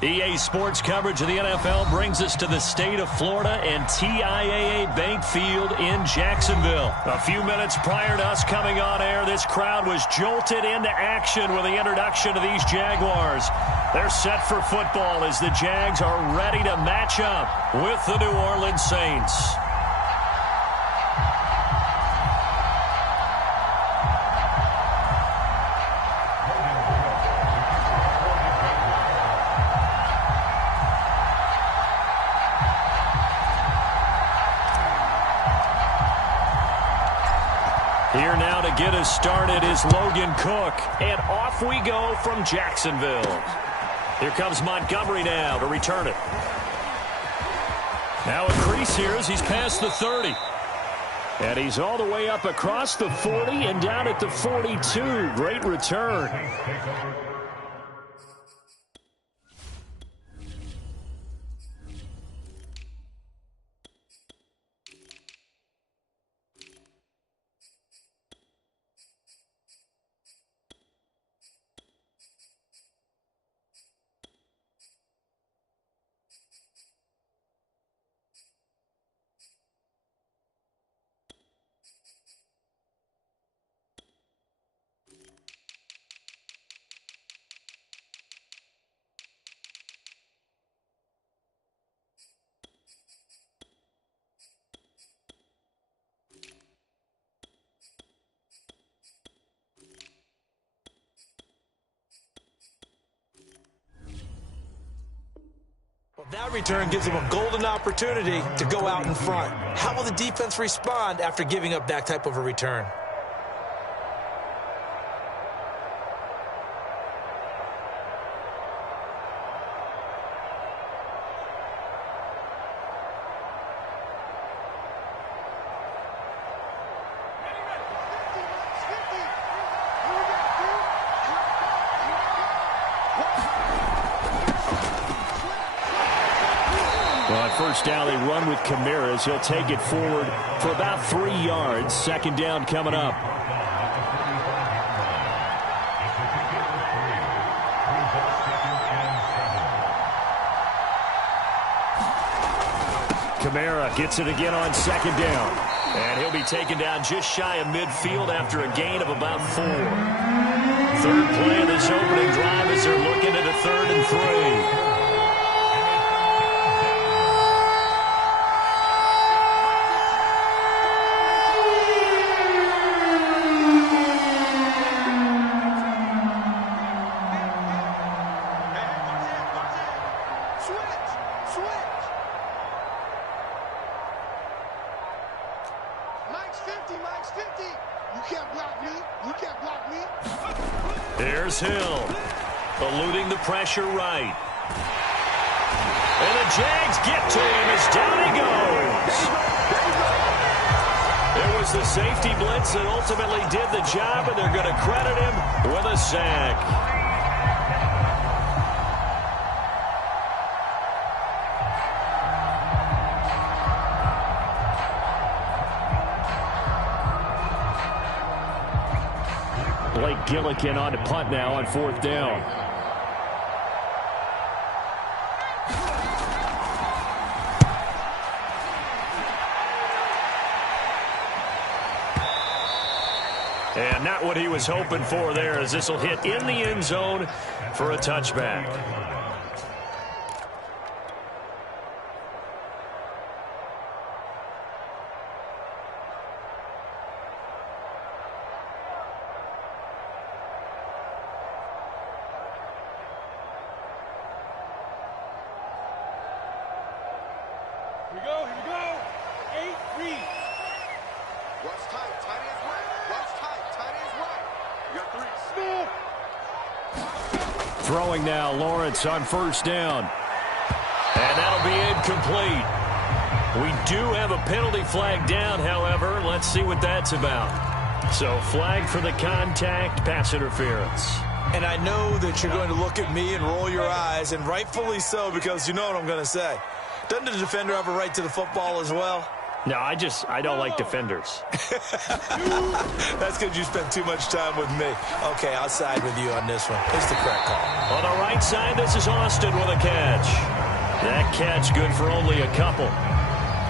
EA Sports coverage of the NFL brings us to the state of Florida and TIAA Bank Field in Jacksonville. A few minutes prior to us coming on air, this crowd was jolted into action with the introduction of these Jaguars. They're set for football as the Jags are ready to match up with the New Orleans Saints. Here now to get us started is Logan Cook. And off we go from Jacksonville. Here comes Montgomery now to return it. Now a crease here as he's past the 30. And he's all the way up across the 40 and down at the 42. Great return. That return gives him a golden opportunity to go out in front. How will the defense respond after giving up that type of a return? First down, they run with Kamara. He'll take it forward for about 3 yards. Second down coming up. Kamara gets it again on second down. And he'll be taken down just shy of midfield after a gain of about 4. Third play of this opening drive as they're looking at a 3rd and 3. Here's Hill, eluding the pressure right. And the Jags get to him as down he goes. It was the safety blitz that ultimately did the job, and they're going to credit him with a sack. Blake Gillikin on to punt now on 4th down. And not what he was hoping for there, as this will hit in the end zone for a touchback. Here we go. 8-3. Rush tight, tight ends right. Rush tight, tight ends right. You got 3. Throwing now, Lawrence on 1st down. And that'll be incomplete. We do have a penalty flag down, however. Let's see what that's about. So, flag for the contact, pass interference. And I know that you're going to look at me and roll your eyes, and rightfully so, because you know what I'm going to say. Doesn't the defender have a right to the football as well? No, I don't like defenders. That's because you spent too much time with me. Okay, I'll side with you on this one. It's the correct call. On the right side, this is Austin with a catch. That catch good for only a couple.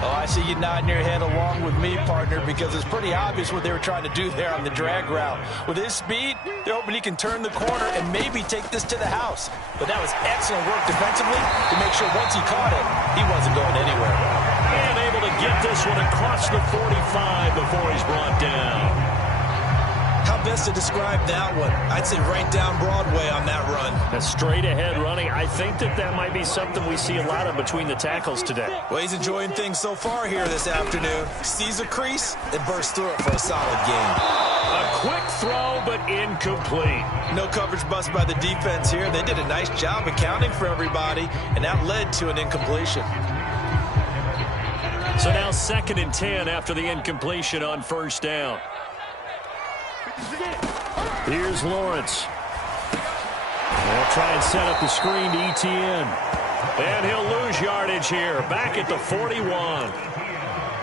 Oh, I see you nodding your head along with me, partner, because it's pretty obvious what they were trying to do there on the drag route. With his speed, they're hoping he can turn the corner and maybe take this to the house. But that was excellent work defensively to make sure once he caught it, he wasn't going anywhere. And able to get this one across the 45 before he's brought down. How best to describe that one? I'd say right down Broadway on that run. A straight-ahead running. I think that might be something we see a lot of between the tackles today. Well, he's enjoying things so far here this afternoon. Sees a crease and bursts through it for a solid gain. A quick throw, but incomplete. No coverage bust by the defense here. They did a nice job accounting for everybody, and that led to an incompletion. So now 2nd and 10 after the incompletion on first down. Here's Lawrence. They'll try and set up the screen to ETN. And he'll lose yardage here, back at the 41.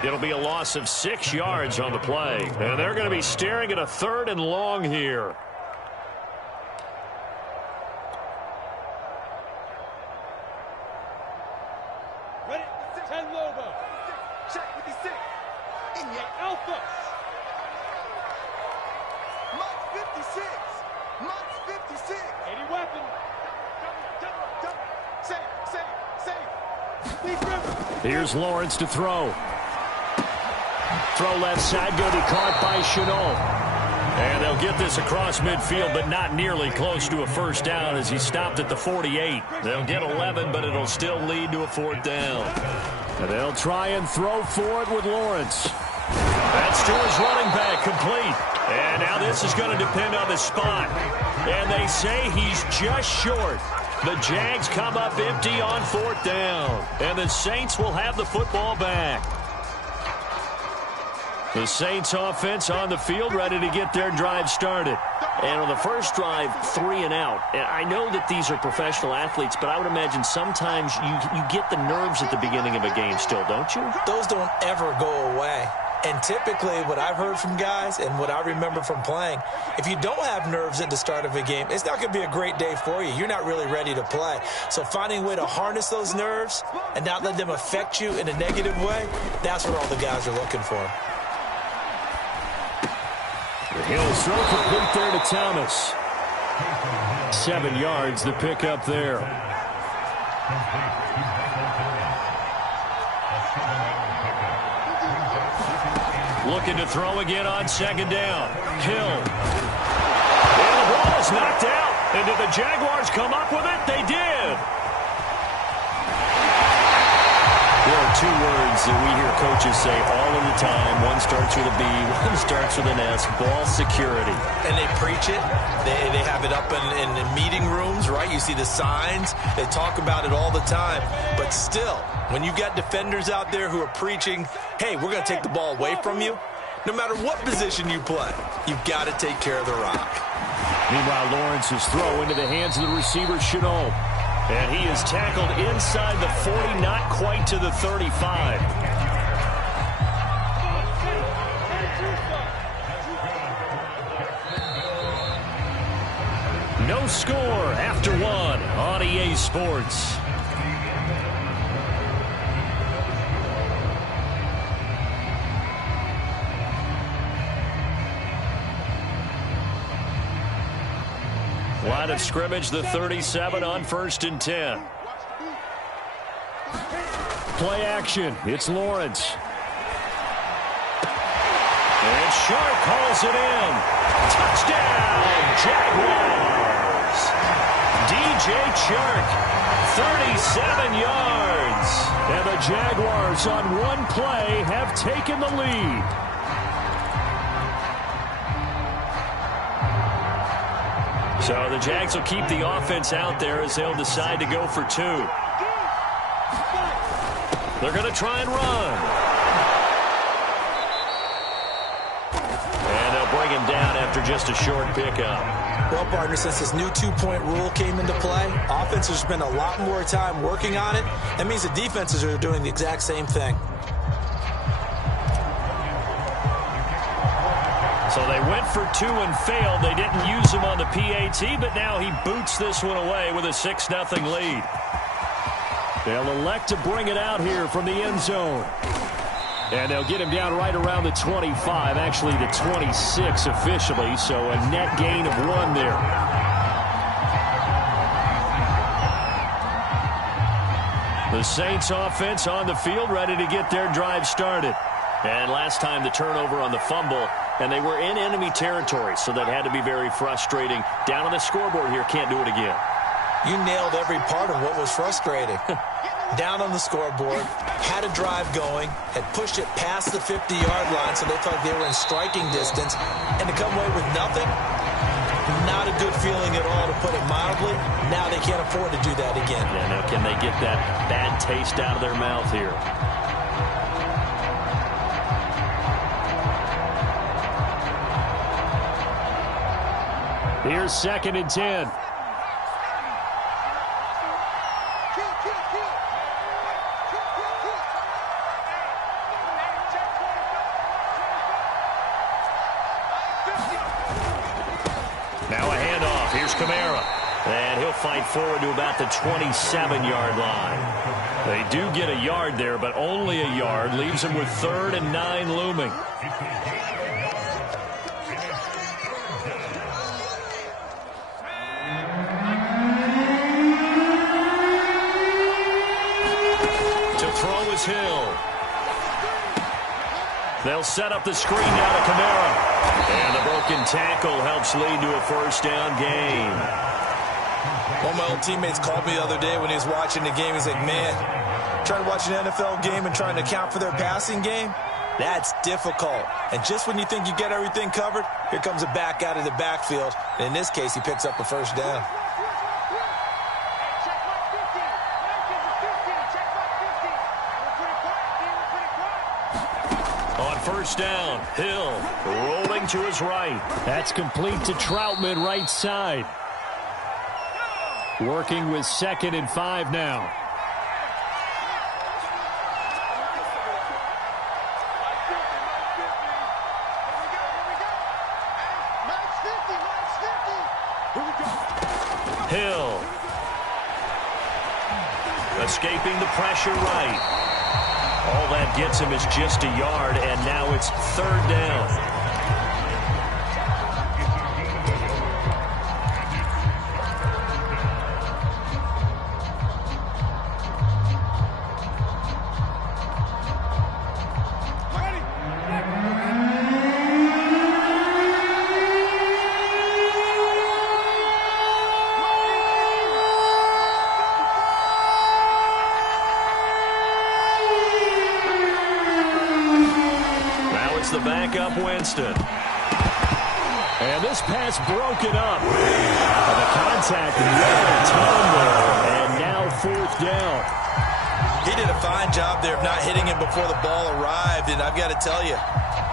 It'll be a loss of 6 yards on the play. And they're going to be staring at a 3rd and long here. Ready? 10 Lobo. Check 56. In your Alpha. Mike 56. Mike 56. 80 weapon. Save. Leaf River. Here's Lawrence to throw. Throw left side, going to be caught by Chenault. And they'll get this across midfield, but not nearly close to a first down as he stopped at the 48. They'll get 11, but it'll still lead to a 4th down. And they'll try and throw for it with Lawrence. That's to his running back, complete. And now this is going to depend on the spot. And they say he's just short. The Jags come up empty on 4th down. And the Saints will have the football back. The Saints offense on the field, ready to get their drive started. And on the first drive, 3 and out. And I know that these are professional athletes, but I would imagine sometimes you get the nerves at the beginning of a game still, don't you? Those don't ever go away. And typically, what I've heard from guys and what I remember from playing, if you don't have nerves at the start of a game, it's not going to be a great day for you. You're not really ready to play. So finding a way to harness those nerves and not let them affect you in a negative way, that's what all the guys are looking for. He'll throw complete there to Thomas. 7 yards, the pickup there. Looking to throw again on 2nd down. Hill. And the ball is knocked out. And did the Jaguars come up with it? They did. There are 2 words that we hear coaches say all of the time. One starts with a B, one starts with an S. Ball security. And they preach it. They have it up in meeting rooms, right? You see the signs. They talk about it all the time. But still, when you've got defenders out there who are preaching, hey, we're going to take the ball away from you, no matter what position you play, you've got to take care of the rock. Meanwhile, Lawrence's throw into the hands of the receiver, Chenault. And he is tackled inside the 40, not quite to the 35. No score after 1 on EA Sports. Line of scrimmage, the 37 on 1st and 10. Play action. It's Lawrence. And Sharp hauls it in. Touchdown, Jaguars. DJ Chark, 37 yards. And the Jaguars on 1 play have taken the lead. So the Jags will keep the offense out there as they'll decide to go for 2. They're going to try and run. And they'll bring him down after just a short pickup. Well, partner, since this new 2-point rule came into play, offenses spend a lot more time working on it. That means the defenses are doing the exact same thing. So they went for 2 and failed. They didn't use him on the PAT, but now he boots this one away with a 6-0 lead. They'll elect to bring it out here from the end zone. And they'll get him down right around the 25, actually the 26 officially, so a net gain of 1 there. The Saints offense on the field, ready to get their drive started. And last time the turnover on the fumble, and they were in enemy territory, so that had to be very frustrating. Down on the scoreboard here, can't do it again. You nailed every part of what was frustrating. Down on the scoreboard, had a drive going, had pushed it past the 50-yard line, so they thought they were in striking distance, and to come away with nothing, not a good feeling at all, to put it mildly. Now they can't afford to do that again. Yeah, now can they get that bad taste out of their mouth here? Here's 2nd and 10. Now a handoff. Here's Kamara. And he'll fight forward to about the 27-yard line. They do get a yard there, but only a yard. Leaves them with 3rd and 9 looming. To throw is Hill. They'll set up the screen now to Kamara. And the broken tackle helps lead to a 1st down gain. One of my old teammates called me the other day when he was watching the game. He's like, man, trying to watch an NFL game and trying to account for their passing game, that's difficult. And just when you think you get everything covered, here comes a back out of the backfield. And in this case, he picks up a 1st down. On 1st down, Hill rolling to his right. That's complete to Troutman, right side. Working with 2nd and 5 now. Hill. Escaping the pressure right. All that gets him is just a yard, and now it's 3rd down. The backup Winston. And this pass broken up. And the contact and now 4th down. He did a fine job there of not hitting him before the ball arrived. And I've got to tell you,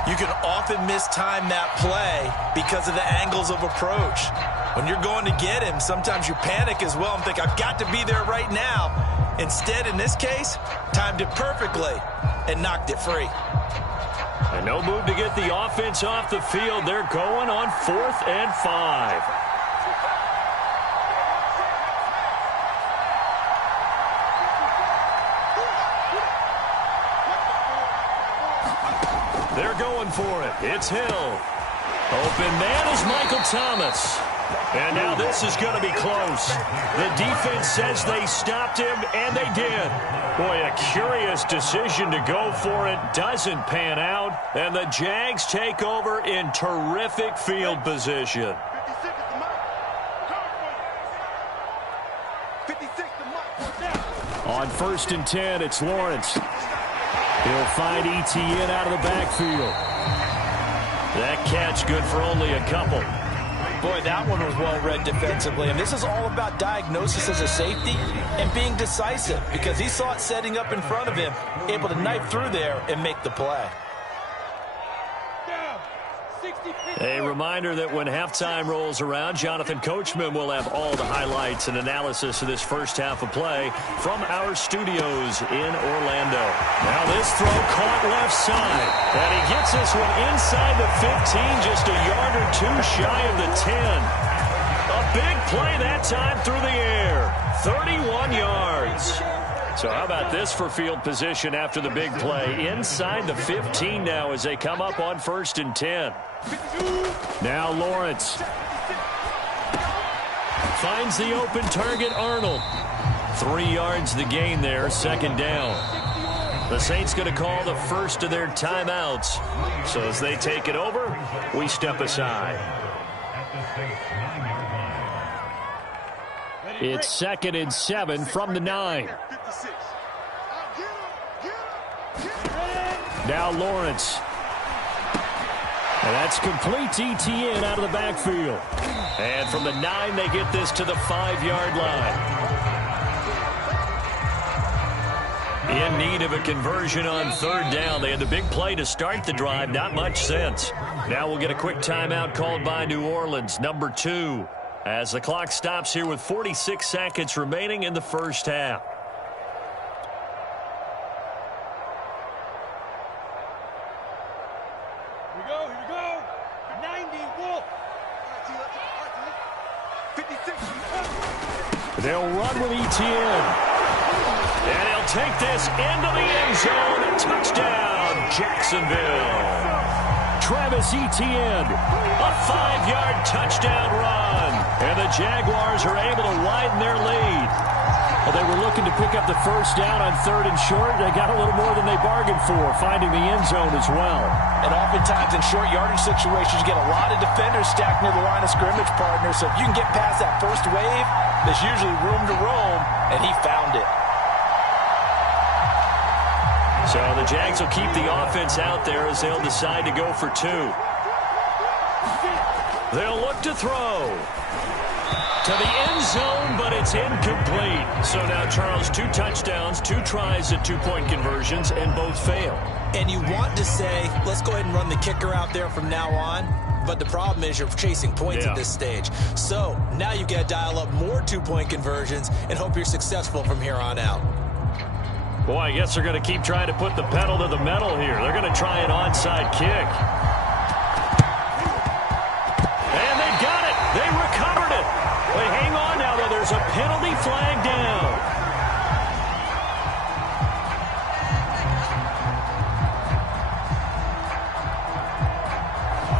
you can often mistime that play because of the angles of approach. When you're going to get him, sometimes you panic as well and think, I've got to be there right now. Instead, in this case, timed it perfectly and knocked it free. And no move to get the offense off the field. They're going on 4th and 5. They're going for it. It's Hill. Open man is Michael Thomas. And now this is going to be close. The defense says they stopped him, and they did. Boy, a curious decision to go for it. Doesn't pan out. And the Jags take over in terrific field position. On 1st and 10, it's Lawrence. He'll find Etienne out of the backfield. That catch good for only a couple. Boy, that one was well read defensively. And this is all about diagnosis as a safety and being decisive, because he saw it setting up in front of him, able to knife through there and make the play. Down. 16 A reminder that when halftime rolls around, Jonathan Coachman will have all the highlights and analysis of this first half of play from our studios in Orlando. Now this throw caught left side. And he gets this one inside the 15, just a yard or two shy of the 10. A big play that time through the air. 31 yards. So how about this for field position after the big play? Inside the 15 now as they come up on 1st and 10. Now Lawrence finds the open target, Arnold. 3 yards the gain there, 2nd down. The Saints going to call the first of their timeouts. So as they take it over, we step aside. It's 2nd and 7 from the 9. Now Lawrence. And that's complete to ETN out of the backfield. And from the 9, they get this to the 5-yard line. In need of a conversion on 3rd down. They had the big play to start the drive. Not much sense. Now we'll get a quick timeout called by New Orleans, number 2. As the clock stops here with 46 seconds remaining in the first half. Here we go. 90, Wolf. 56. They'll run with ETN. And he'll take this into the end zone. Touchdown, Jacksonville. Travis Etienne, a 5-yard touchdown run. And the Jaguars are able to widen their lead. Well, they were looking to pick up the first down on 3rd and short. They got a little more than they bargained for, finding the end zone as well. And oftentimes in short yardage situations, you get a lot of defenders stacked near the line of scrimmage, partner. So if you can get past that first wave, there's usually room to roam, and he found it. So the Jags will keep the offense out there as they'll decide to go for 2. They'll look to throw to the end zone, but it's incomplete. So now, Charles, 2 touchdowns, 2 tries at 2-point conversions, and both fail. And you want to say, let's go ahead and run the kicker out there from now on. But the problem is you're chasing points at this stage. So now you got to dial up more 2-point conversions and hope you're successful from here on out. Boy, I guess they're going to keep trying to put the pedal to the metal here. They're going to try an onside kick. And they got it. They recovered it. But hang on now, though. There's a penalty flag down.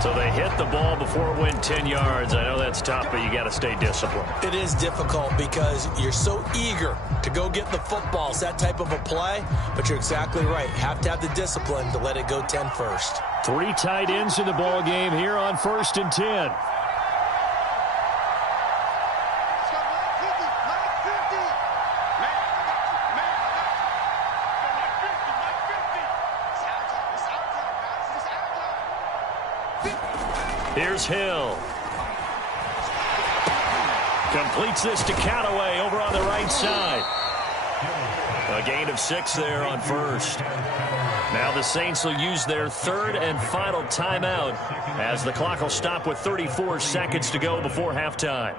So they hit the ball before it went 10 yards. I know that's tough, but you got to stay disciplined. It is difficult because you're so eager to go get the football. It's that type of a play, but you're exactly right. You have to have the discipline to let it go 10 first. 3 tight ends in the ball game here on 1st and 10. Here's Hill. Completes this to Callaway over on the right side. A gain of 6 there on 1st. Now the Saints will use their 3rd and final timeout as the clock will stop with 34 seconds to go before halftime.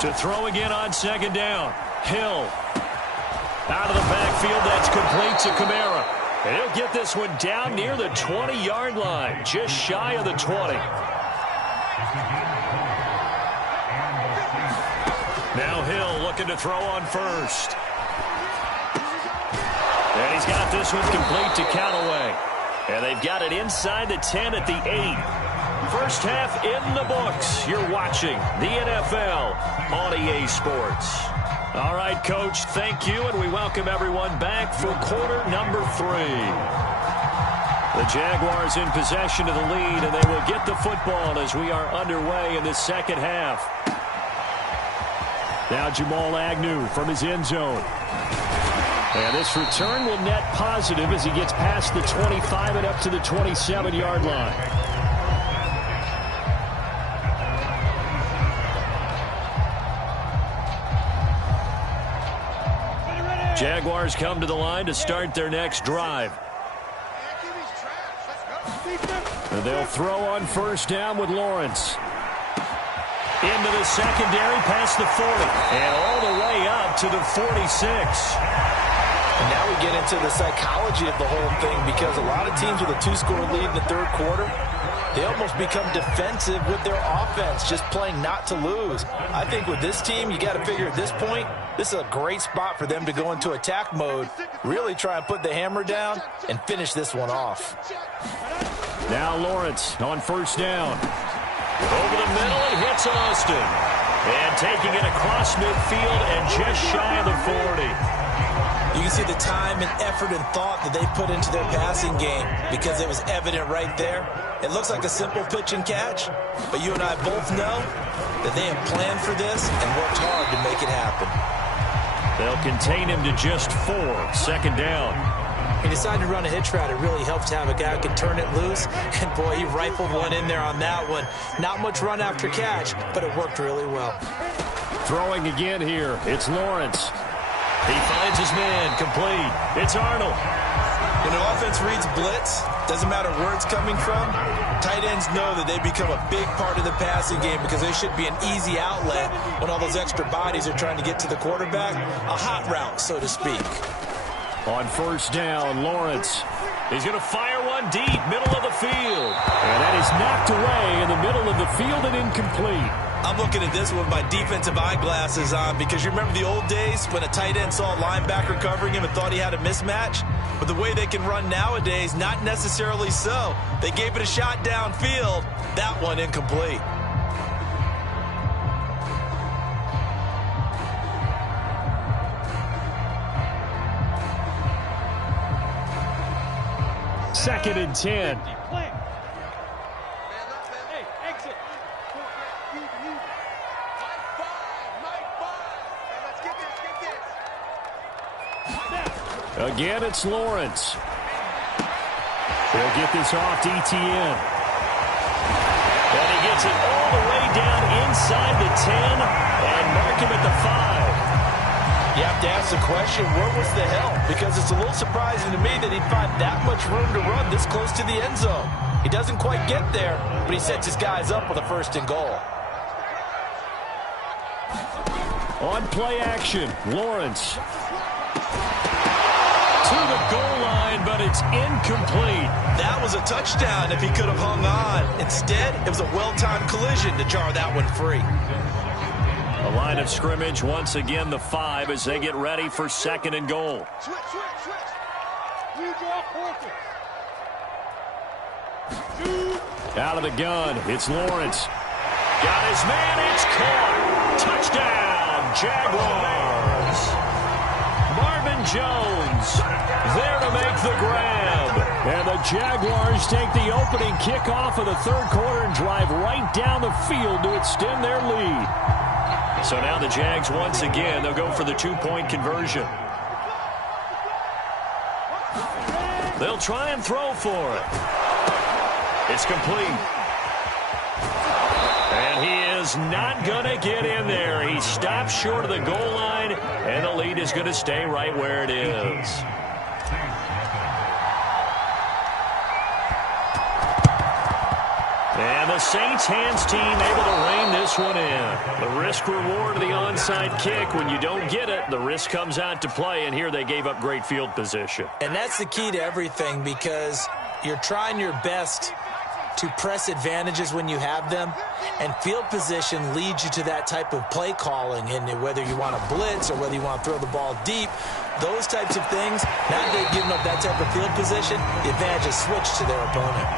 To throw again on 2nd down. Hill out of the backfield. That's complete to Kamara. And he'll get this one down near the 20-yard line, just shy of the 20. Now Hill looking to throw on 1st. And he's got this one complete to Callaway. And they've got it inside the 10 at the 8. First half in the books. You're watching the NFL on EA Sports. All right, Coach, thank you, and we welcome everyone back for quarter number 3. The Jaguars in possession of the lead, and they will get the football as we are underway in the second half. Now Jamal Agnew from his end zone. And this return will net positive as he gets past the 25 and up to the 27-yard line. Jaguars come to the line to start their next drive. And they'll throw on first down with Lawrence. Into the secondary, past the 40, and all the way up to the 46. And now we get into the psychology of the whole thing, because a lot of teams with a 2-score lead in the third quarter, they almost become defensive with their offense, just playing not to lose. I think with this team, you got to figure at this point, this is a great spot for them to go into attack mode, really try and put the hammer down and finish this one off. Now Lawrence on first down. Over the middle, he hits Austin. And taking it across midfield and just shy of the 40. You can see the time and effort and thought that they put into their passing game, because it was evident right there. It looks like a simple pitch and catch, but you and I both know that they have planned for this and worked hard to make it happen. They'll contain him to just 4. Second down. He decided to run a hitch route. It really helped to have a guy who could turn it loose. And, boy, he rifled one in there on that one. Not much run after catch, but it worked really well. Throwing again here. It's Lawrence. He finds his man. Complete. It's Arnold. When an offense reads blitz, doesn't matter where it's coming from, tight ends know that they become a big part of the passing game, because they should be an easy outlet when all those extra bodies are trying to get to the quarterback. A hot route, so to speak. On first down, Lawrence. He's going to fire one deep, middle of the field. And that is knocked away in the middle of the field and incomplete. I'm looking at this with my defensive eyeglasses on, because you remember the old days when a tight end saw a linebacker covering him and thought he had a mismatch? But the way they can run nowadays, not necessarily so. They gave it a shot downfield. That one incomplete. Second and 10. Again, it's Lawrence. They'll get this off to ETN. And he gets it all the way down inside the 10 and mark him at the 5. You have to ask the question, where was the help? Because it's a little surprising to me that he'd find that much room to run this close to the end zone. He doesn't quite get there, but he sets his guys up with a first and goal. On play action, Lawrence. To the goal line, but it's incomplete. That was a touchdown if he could have hung on. Instead, it was a well-timed collision to jar that one free. A line of scrimmage, once again the 5 as they get ready for second and goal. Switch. You draw Out of the gun, it's Lawrence. Got his man, it's caught. Touchdown, Jaguars. Marvin Jones there to make the grab. And the Jaguars take the opening kickoff of the third quarter and drive right down the field to extend their lead. So now the Jags, once again, they'll go for the 2-point conversion. They'll try and throw for it. It's complete. And he is not going to get in there. He stops short of the goal line, and the lead is going to stay right where it is. And the Saints hands team able to rein this one in. The risk-reward of the onside kick. When you don't get it, the risk comes out to play, and here they gave up great field position. And that's the key to everything, because you're trying your best to press advantages when you have them, and field position leads you to that type of play calling. And whether you want to blitz or whether you want to throw the ball deep, those types of things, now that they've given up that type of field position, the advantage is switched to their opponent.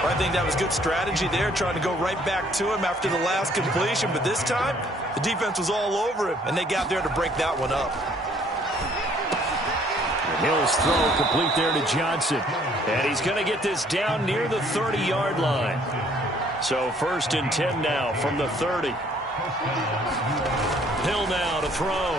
I think that was good strategy there, trying to go right back to him after the last completion. But this time, the defense was all over him, and they got there to break that one up. Hill's throw complete there to Johnson. And he's going to get this down near the 30-yard line. So 1st and 10 now from the 30. Hill now to throw.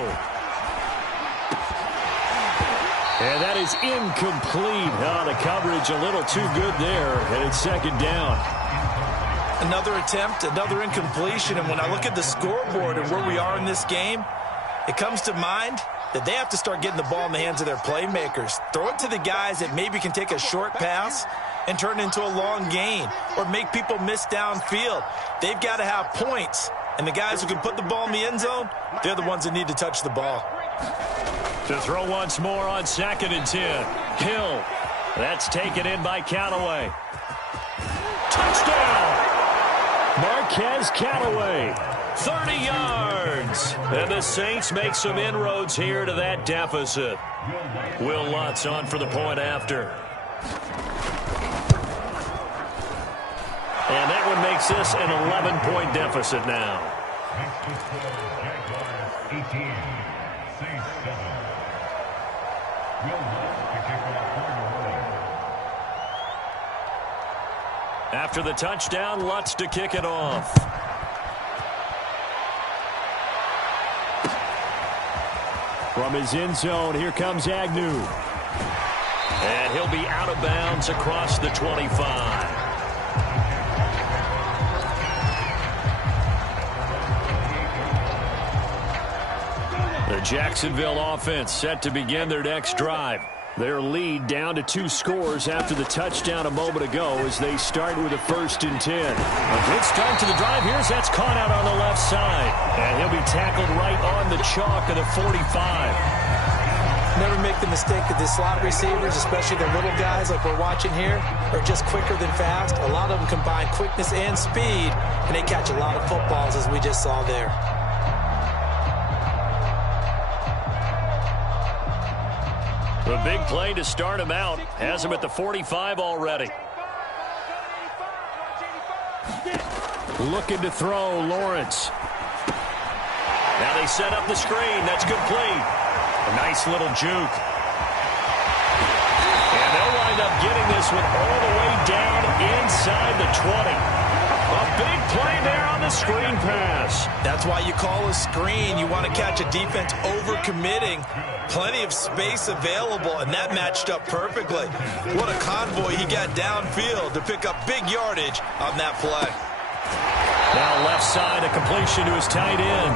And that is incomplete. Oh, the coverage a little too good there. And it's 2nd down. Another attempt, another incompletion. And when I look at the scoreboard and where we are in this game, it comes to mind that they have to start getting the ball in the hands of their playmakers. Throw it to the guys that maybe can take a short pass and turn it into a long gain or make people miss downfield. They've got to have points. And the guys who can put the ball in the end zone, they're the ones that need to touch the ball. To throw once more on 2nd and 10. Hill. That's taken in by Callaway. Touchdown! Marquez Callaway. 30 yards. And the Saints make some inroads here to that deficit. Will Lutz on for the point after. And that one makes this an 11-point deficit now. After the touchdown, Lutz to kick it off. From his end zone, here comes Agnew. And he'll be out of bounds across the 25. The Jacksonville offense set to begin their next drive. Their lead down to 2 scores after the touchdown a moment ago as they start with a 1st and 10. A good start to the drive. Here's that's caught out on the left side. And he'll be tackled right on the chalk of the 45. Never make the mistake that the slot receivers, especially the little guys like we're watching here, are just quicker than fast. A lot of them combine quickness and speed, and they catch a lot of footballs as we just saw there. The big play to start him out has him at the 45 already. Looking to throw, Lawrence. Now they set up the screen. That's good play. A nice little juke. And they'll wind up getting this one all the way down inside the 20. A big play there on the screen pass. That's why you call a screen. You want to catch a defense over-committing. Plenty of space available, and that matched up perfectly. What a convoy he got downfield to pick up big yardage on that play. Now left side, a completion to his tight end.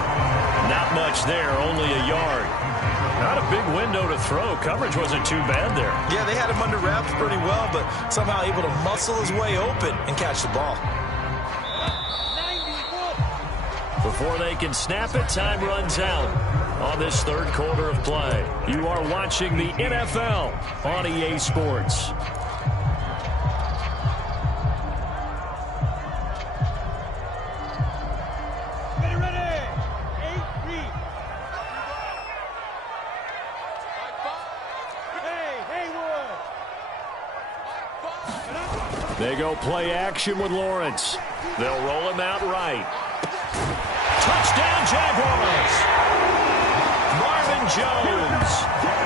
Not much there, only a yard. Not a big window to throw. Coverage wasn't too bad there. Yeah, they had him under wraps pretty well, but somehow able to muscle his way open and catch the ball. Before they can snap it, time runs out on this 3rd quarter of play. You are watching the NFL on EA Sports. They go play action with Lawrence. They'll roll him out right. Touchdown, Jaguars! Marvin Jones,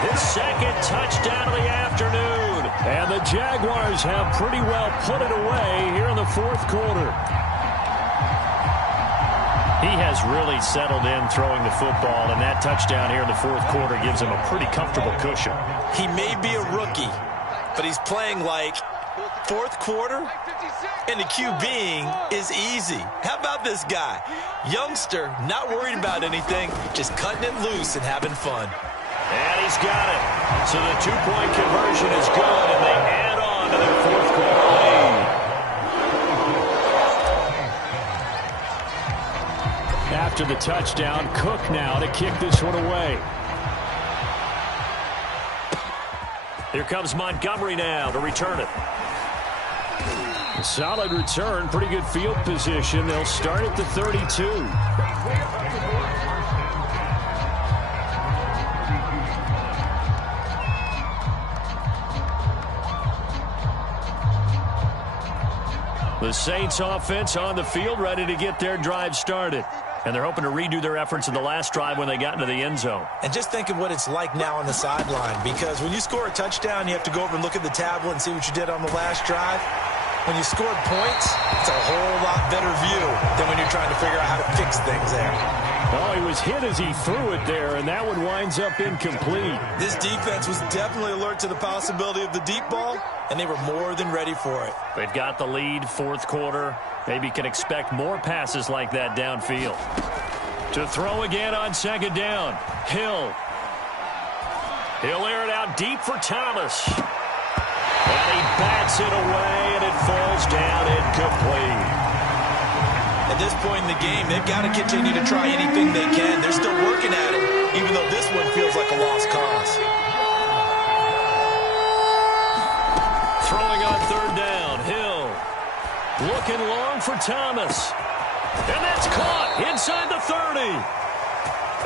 his 2nd touchdown of the afternoon. And the Jaguars have pretty well put it away here in the 4th quarter. He has really settled in throwing the football, and that touchdown here in the 4th quarter gives him a pretty comfortable cushion. He may be a rookie, but he's playing like 4th quarter, and the QBing is easy. How about this guy? Youngster, not worried about anything, just cutting it loose and having fun. And he's got it. So the 2-point conversion is good, and they add on to their 4th quarter lead. After the touchdown, Cook now to kick this one away. Here comes Montgomery now to return it. A solid return, pretty good field position. They'll start at the 32. The Saints offense on the field, ready to get their drive started. And they're hoping to redo their efforts in the last drive when they got into the end zone. And just think of what it's like now on the sideline, because when you score a touchdown, you have to go over and look at the tablet and see what you did on the last drive. When you scored points, it's a whole lot better view than when you're trying to figure out how to fix things there. Oh, he was hit as he threw it there, and that one winds up incomplete. This defense was definitely alert to the possibility of the deep ball, and they were more than ready for it. They've got the lead, 4th quarter. Maybe can expect more passes like that downfield. To throw again on second down. Hill. He'll air it out deep for Thomas. And he bats it away, and it falls down incomplete. At this point in the game, they've got to continue to try anything they can. They're still working at it, even though this one feels like a lost cause. Throwing on third down, Hill. Looking long for Thomas. And that's caught inside the 30.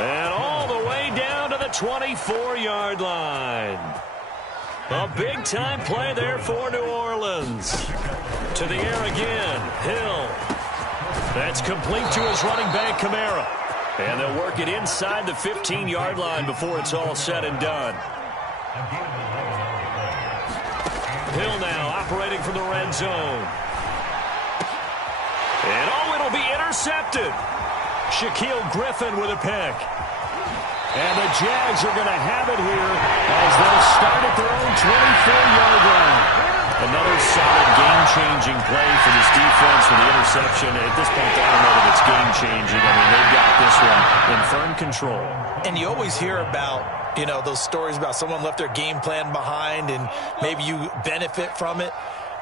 And all the way down to the 24-yard line. A big-time play there for New Orleans. To the air again, Hill. That's complete to his running back, Kamara. And they'll work it inside the 15-yard line before it's all said and done. Hill now operating from the red zone. And it'll be intercepted. Shaquille Griffin with a pick. And the Jags are going to have it here as they'll start at their own 24-yard line. Another solid game-changing play for this defense with the interception. At this point, I don't know that it's game-changing. I mean, they've got this one in firm control. And you always hear about, those stories about someone left their game plan behind and maybe you benefit from it.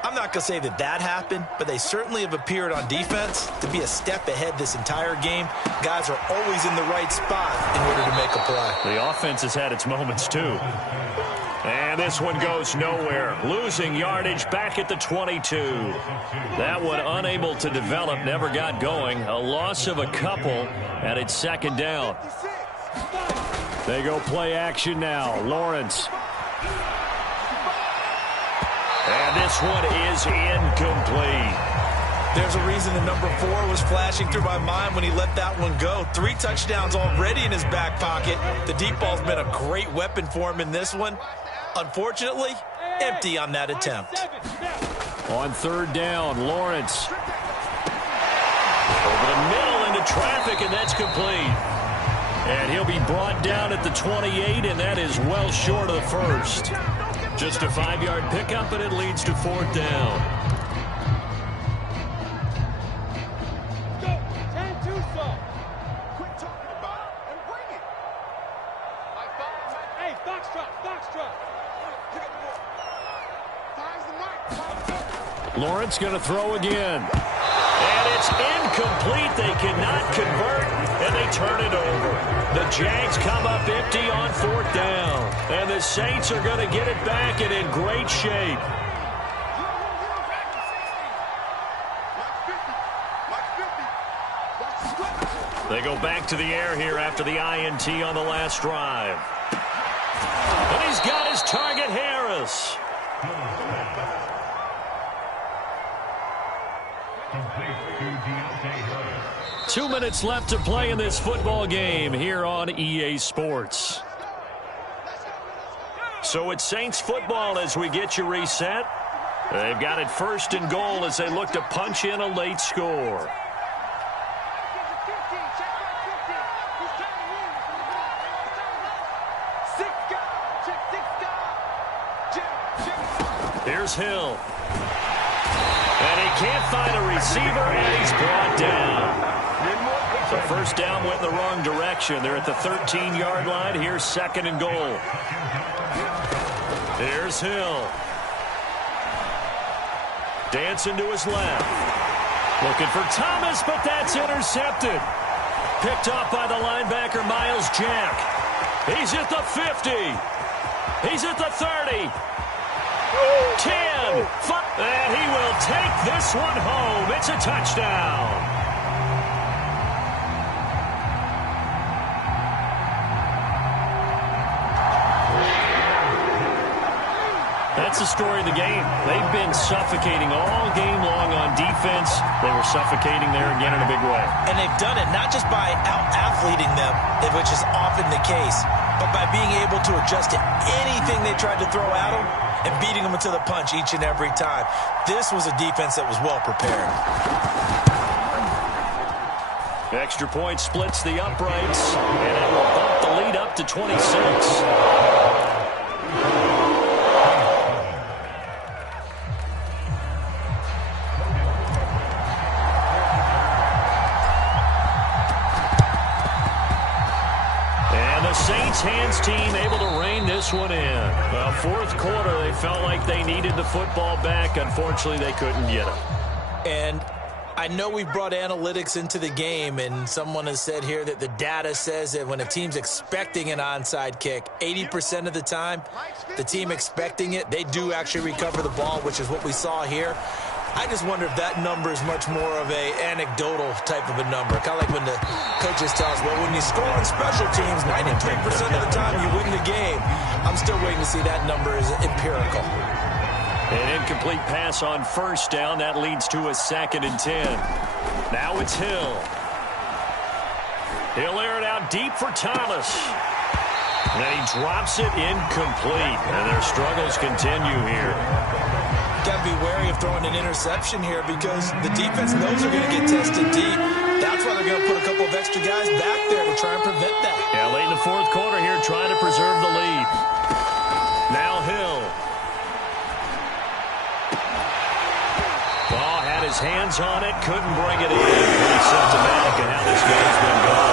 I'm not going to say that that happened, but they certainly have appeared on defense to be a step ahead this entire game. Guys are always in the right spot in order to make a play. The offense has had its moments, too. And this one goes nowhere. Losing yardage back at the 22. That one unable to develop, never got going. A loss of a couple, and it's second down. They go play action now. Lawrence. And this one is incomplete. There's a reason the number 4 was flashing through my mind when he let that one go. 3 touchdowns already in his back pocket. The deep ball's been a great weapon for him in this one. Unfortunately, empty on that attempt. On third down, Lawrence. Over the middle into traffic, and that's complete. And he'll be brought down at the 28, and that is well short of the first. Just a 5-yard pickup, and it leads to fourth down. Go, 10-2, son. Quit talking about it and bring it. Hey, Foxtrot. Pick up the ball. Time's the mic. Lawrence going to throw again. And it's incomplete. They cannot convert, and they turn it over. The Jags come up empty on fourth down. And the Saints are going to get it back and in great shape. They go back to the air here after the INT on the last drive. And he's got his target, Harris. 2 minutes left to play in this football game here on EA Sports. So it's Saints football as we get you reset. They've got it first and goal as they look to punch in a late score. Here's Hill. And he can't find a receiver, and he's brought down. So first down went in the wrong direction. They're at the 13-yard line. Here's second and goal. Here's Hill. Dancing to his left. Looking for Thomas, but that's intercepted. Picked off by the linebacker, Miles Jack. He's at the 50. He's at the 30. 10. 5. And he will take this one home. It's a touchdown. That's the story of the game. They've been suffocating all game long on defense. They were suffocating there again in a big way. And they've done it not just by out-athleting them, which is often the case, but by being able to adjust to anything they tried to throw at them and beating them into the punch each and every time. This was a defense that was well prepared. Extra point splits the uprights, and it will bump the lead up to 26. Saints hands team able to rein this one in. Well, fourth quarter, they felt like they needed the football back. Unfortunately, they couldn't get it. And I know we brought analytics into the game, and someone has said here that the data says that when a team's expecting an onside kick, 80% of the time, the team expecting it, they do actually recover the ball, which is what we saw here. I just wonder if that number is much more of a anecdotal type of a number. Kind of like when the coaches tell us, well, when you score on special teams, 93% of the time you win the game. I'm still waiting to see that number is empirical. An incomplete pass on first down. That leads to a 2nd and 10. Now it's Hill. He'll air it out deep for Thomas. And he drops it incomplete. And their struggles continue here. Got to be wary of throwing an interception here because the defense knows they're going to get tested deep. That's why they're going to put a couple of extra guys back there to try and prevent that. Yeah, late in the fourth quarter here, trying to preserve the lead. Now Hill. Ball had his hands on it, couldn't bring it in. Pretty symptomatic of how this game's been going.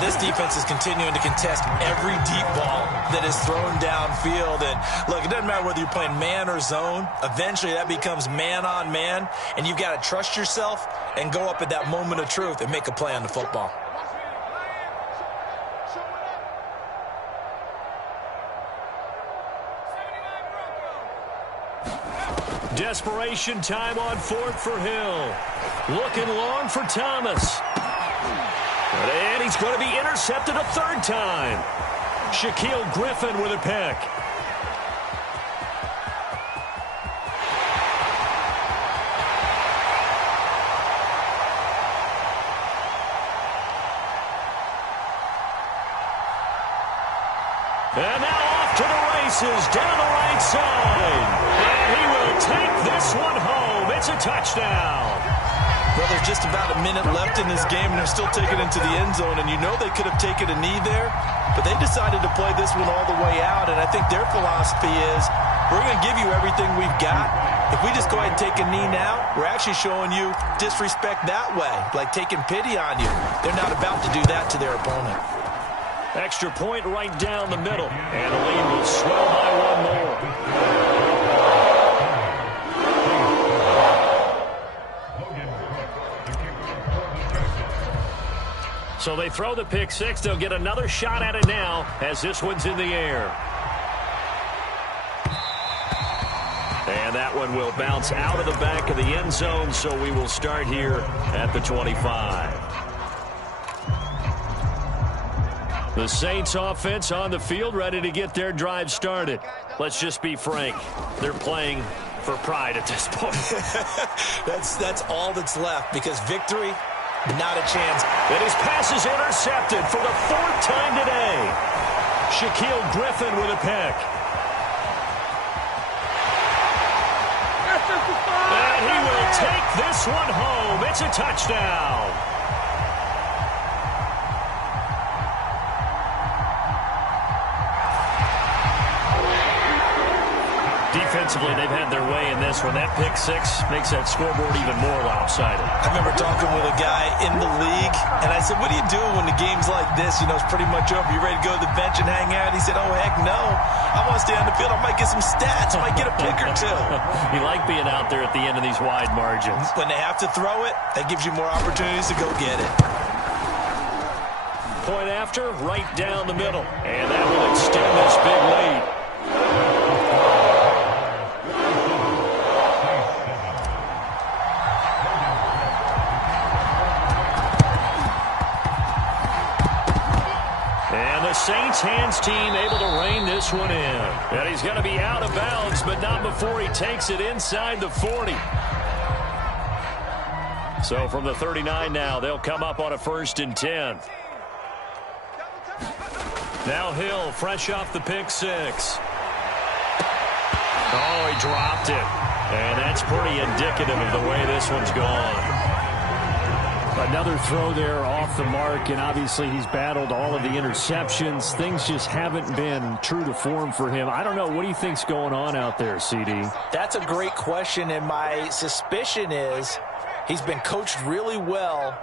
This defense is continuing to contest every deep ball that is thrown downfield. And look, it doesn't matter whether you're playing man or zone. Eventually that becomes man on man. And you've got to trust yourself and go up at that moment of truth and make a play on the football. Desperation time on fourth for Hill. Looking long for Thomas. And he's going to be intercepted a 3rd time. Shaquille Griffin with a pick. And now off to the races down the right side. And he will take this one home. It's a touchdown. Well, there's just about a minute left in this game, and they're still taking it into the end zone. And you know they could have taken a knee there, but they decided to play this one all the way out. And I think their philosophy is, we're going to give you everything we've got. If we just go ahead and take a knee now, we're actually showing you disrespect that way, like taking pity on you. They're not about to do that to their opponent. Extra point right down the middle. And the lead will swell by one more. So they throw the pick six. They'll get another shot at it now as this one's in the air. And that one will bounce out of the back of the end zone, so we will start here at the 25. The Saints offense on the field, ready to get their drive started. Let's just be frank. They're playing for pride at this point. That's all that's left, because victory, not a chance. And his pass is intercepted for the 4th time today. Shaquille Griffin with a pick. And he will take this one home. It's a touchdown. Defensively, they've had their way in this one. That pick six makes that scoreboard even more lopsided. I remember talking with a guy in the league, and I said, what do you do when the game's like this? You know, it's pretty much over. You ready to go to the bench and hang out? He said, oh, heck no. I want to stay on the field. I might get some stats. I might get a pick or two. You like being out there at the end of these wide margins. When they have to throw it, that gives you more opportunities to go get it. Point after, right down the middle. And that will extend this big lead. Saints hands team able to rein this one in. And he's going to be out of bounds, but not before he takes it inside the 40. So from the 39 now, they'll come up on a 1st and 10. Now Hill, fresh off the pick six. Oh, he dropped it. And that's pretty indicative of the way this one's gone. Another throw there off the mark, and obviously he's battled all of the interceptions. Things just haven't been true to form for him. I don't know. What do you think's going on out there, CD? That's a great question, and my suspicion is he's been coached really well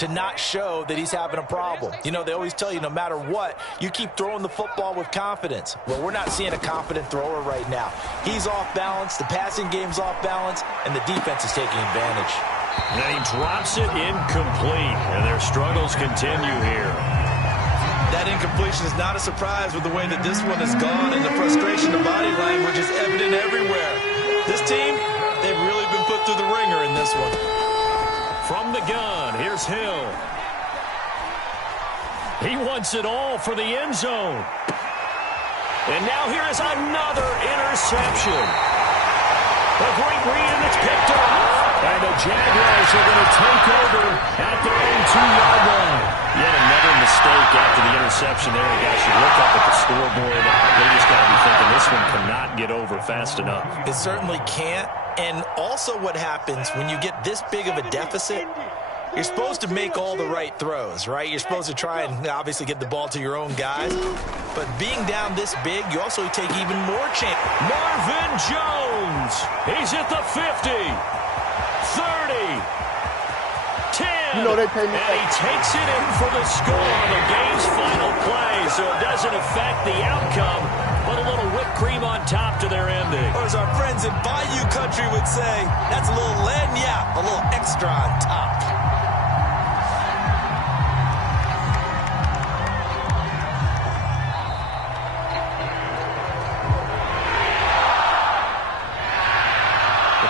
to not show that he's having a problem. You know, they always tell you no matter what, you keep throwing the football with confidence. Well, we're not seeing a confident thrower right now. He's off balance, the passing game's off balance, and the defense is taking advantage. And he drops it incomplete, and their struggles continue here. That incompletion is not a surprise with the way that this one has gone, and the frustration, the body language is evident everywhere. This team, they've really been put through the ringer in this one. From the gun, here's Hill. He wants it all for the end zone. And now here is another interception. A great read, and it's picked off. And the Jaguars are going to take over at their own 2-yard line. Yet another mistake after the interception there. And guys, you look up at the scoreboard, they just got to be thinking this one cannot get over fast enough. It certainly can't. And also what happens when you get this big of a deficit, you're supposed to make all the right throws, right? You're supposed to try and obviously get the ball to your own guys. But being down this big, you also take even more chance. Marvin Jones. He's at the 50, 30, 10. You know they pay me. And he takes it in for the score on the game's final play. So it doesn't affect the outcome, but a little whipped cream on top to their ending. Or as our friends in Bayou Country would say, that's a little lagniappe, a little extra on top.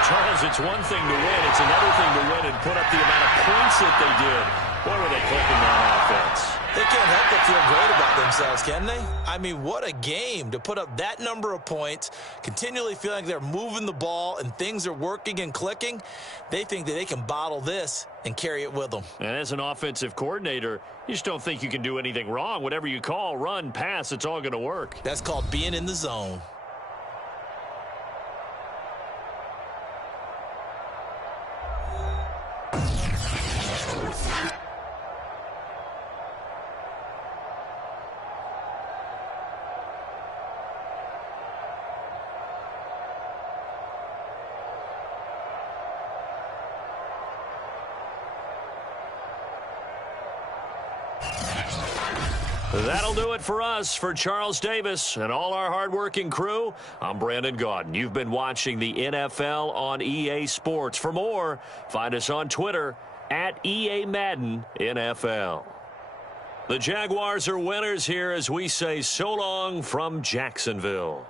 Charles, it's one thing to win. It's another thing to win and put up the amount of points that they did. Boy, were they clicking that offense. They can't help but feel great about themselves, can they? I mean, what a game to put up that number of points, continually feeling like they're moving the ball and things are working and clicking. They think that they can bottle this and carry it with them. And as an offensive coordinator, you just don't think you can do anything wrong. Whatever you call, run, pass, it's all going to work. That's called being in the zone. That'll do it for us. For Charles Davis and all our hardworking crew, I'm Brandon Gaudin. You've been watching the NFL on EA Sports. For more, find us on Twitter at EA Madden NFL. The Jaguars are winners here as we say so long from Jacksonville.